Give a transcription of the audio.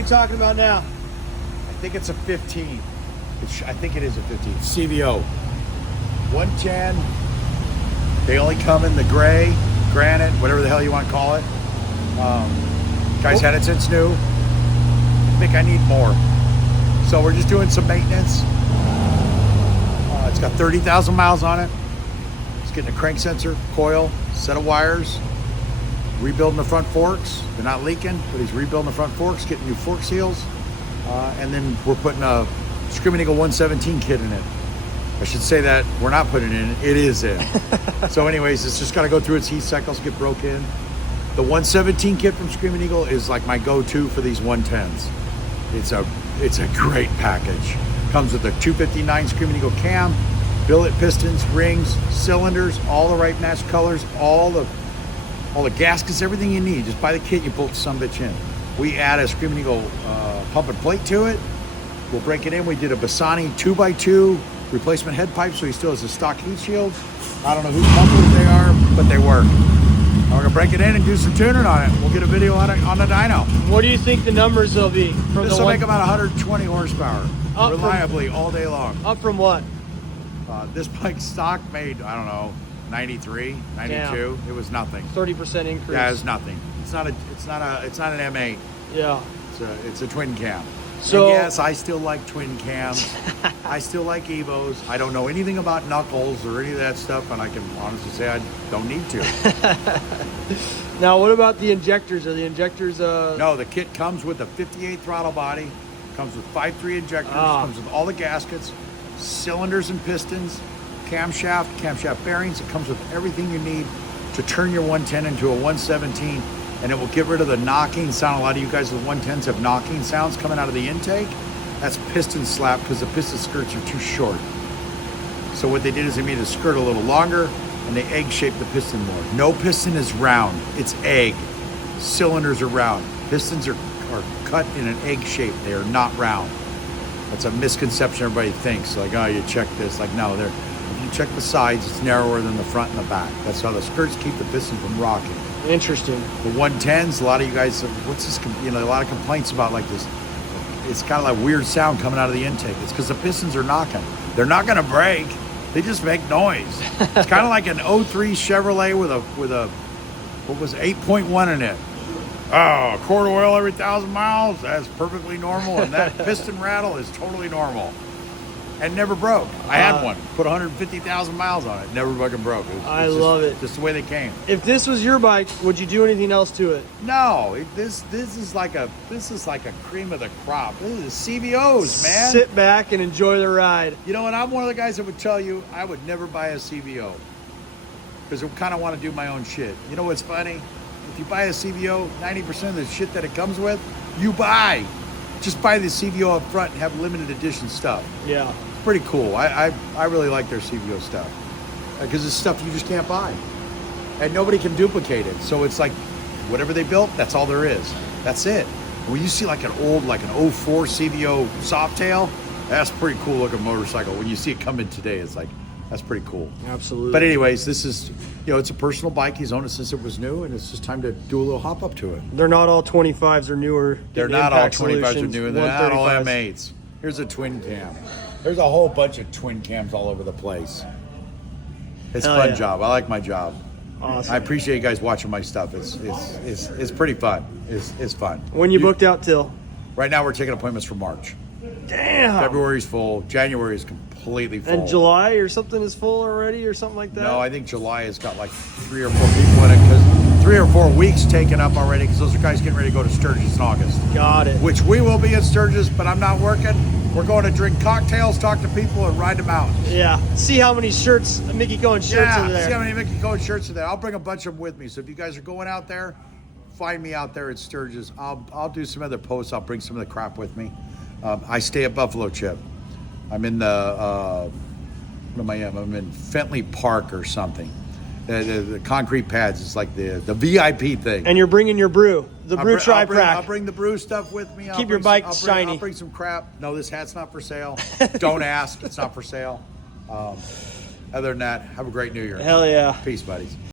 we talking about now? I think it's a 15. I think it is a 15. CVO. 110. They only come in the gray, granite, whatever the hell you want to call it. Guys had it since new. I think I need more. So we're just doing some maintenance. It's got 30,000 miles on it. It's getting a crank sensor, coil, set of wires, rebuilding the front forks. They're not leaking, but he's rebuilding the front forks, getting new fork seals. And then we're putting a Screaming Eagle 117 kit in it. I should say that we're not putting it in, it is in. So anyways, it's just got to go through its heat cycles, get broke in. The 117 kit from Screaming Eagle is like my go-to for these 110s. It's a great package. Comes with a 259 Screaming Eagle cam, billet pistons, rings, cylinders, all the right match colors, all the gaskets, everything you need. Just buy the kit, you bolt some bitch in. We add a Screaming Eagle pump and plate to it. We'll break it in. We did a Bassani 2x2 replacement head pipe, so he still has a stock heat shield. I don't know whose pumpers they are, but they work. And we're gonna break it in and do some tuning on it. We'll get a video on it on the dyno. What do you think the numbers will be? This will make about 120 horsepower, reliably all day long. Up from what? This bike stock made, I don't know, 93, 92. Damn. It was nothing. 30% increase. Yeah, it's nothing. It's not an M8. Yeah. It's a twin cam. So and yes, I still like twin cams. I still like Evos. I don't know anything about knuckles or any of that stuff, and I can honestly say I don't need to. Now, what about the injectors? Are the injectors? No, the kit comes with a 58 throttle body. Comes with 5.3 injectors. Comes with all the gaskets, cylinders and pistons, camshaft bearings. It comes with everything you need to turn your 110 into a 117. And it will get rid of the knocking sound. A lot of you guys with 110s have knocking sounds coming out of the intake. That's piston slap because the piston skirts are too short. So what they did is they made the skirt a little longer and they egg shaped the piston more. No piston is round, it's egg. Cylinders are round. Pistons are cut in an egg shape. They are not round. That's a misconception everybody thinks. Like, oh, you check this. Like, no, if you check the sides, it's narrower than the front and the back. That's how the skirts keep the piston from rocking. Interesting. The 110s, a lot of you guys, what's this, a lot of complaints about like this. It's kind of like weird sound coming out of the intake. It's because the pistons are knocking. They're not going to break. They just make noise. It's kind of like an 03 Chevrolet with a what was it, 8.1 in it. Oh, quart of oil every 1,000 miles, that's perfectly normal. And that piston rattle is totally normal. And never broke. I had one. Put 150,000 miles on it. Never fucking broke. I love it. Just the way they came. If this was your bike, would you do anything else to it? No. This is like a cream of the crop. This is CVOs, man. Sit back and enjoy the ride. You know, and I'm one of the guys that would tell you I would never buy a CVO because I kind of want to do my own shit. You know what's funny? If you buy a CVO, 90% of the shit that it comes with, you buy. Just buy the CVO up front and have limited edition stuff. Yeah. Pretty cool. I really like their CVO stuff because it's stuff you just can't buy and nobody can duplicate it. So it's like whatever they built, that's all there is. That's it. When you see like an 04 CVO Softail, that's a pretty cool looking motorcycle. When you see it come in today, it's like, that's pretty cool. Absolutely. But anyways, this is, it's a personal bike. He's owned it since it was new, and it's just time to do a little hop up to it. They're not all 25s or newer. They're not all 25s or newer. They're not all M8s. Here's a twin cam. There's a whole bunch of twin cams all over the place. It's a fun job. I like my job. Awesome. I appreciate you guys watching my stuff. It's pretty fun. It's fun. When you booked out till? Right now we're taking appointments for March. Damn. February's full. January is completely full. And July or something is full already or something like that? No, I think July has got like 3 or 4 people in it because 3 or 4 weeks taken up already because those are guys getting ready to go to Sturgis in August. Got it. Which we will be at Sturgis, but I'm not working. We're going to drink cocktails, talk to people, and ride the mountains. Yeah. See how many shirts, Mickey Cohen shirts are there. See how many Mickey Cohen shirts are there. I'll bring a bunch of them with me. So if you guys are going out there, find me out there at Sturgis. I'll do some other posts. I'll bring some of the crap with me. I stay at Buffalo Chip. I'm in the, what am I in? I'm in Fentley Park or something. The concrete pads. It's like the VIP thing. And you're bringing your brew, the brew tri-prac. I'll bring the brew stuff with me. Keep your bike shiny. I'll bring some crap. No, this hat's not for sale. Don't ask. It's not for sale. Other than that, have a great New Year. Hell yeah. Peace, buddies.